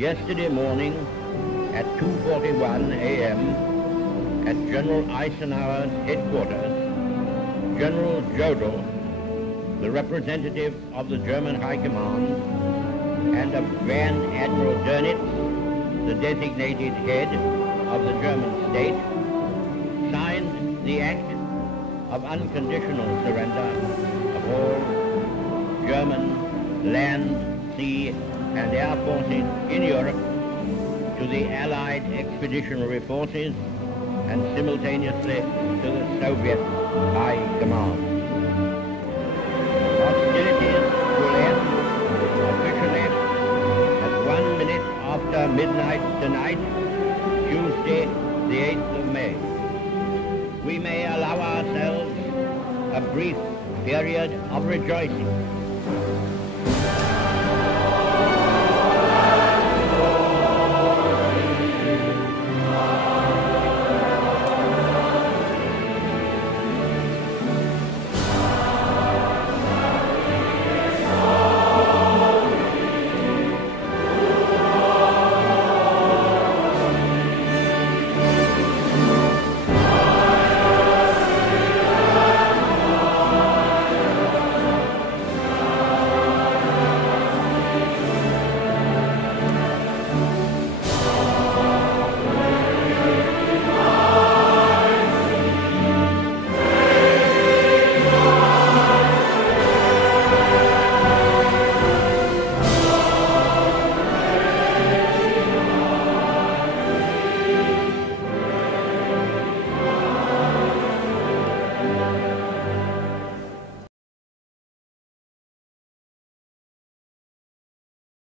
Yesterday morning at 2:41 a.m. at General Eisenhower's headquarters, General Jodl, the representative of the German High Command, and of Grand Admiral Dönitz, the designated head of the German state, signed the act of unconditional surrender of all German land, sea, and air forces in Europe to the Allied expeditionary forces and simultaneously to the Soviet High Command. Hostilities will end officially at 1 minute after midnight tonight, Tuesday, the 8th of May. We may allow ourselves a brief period of rejoicing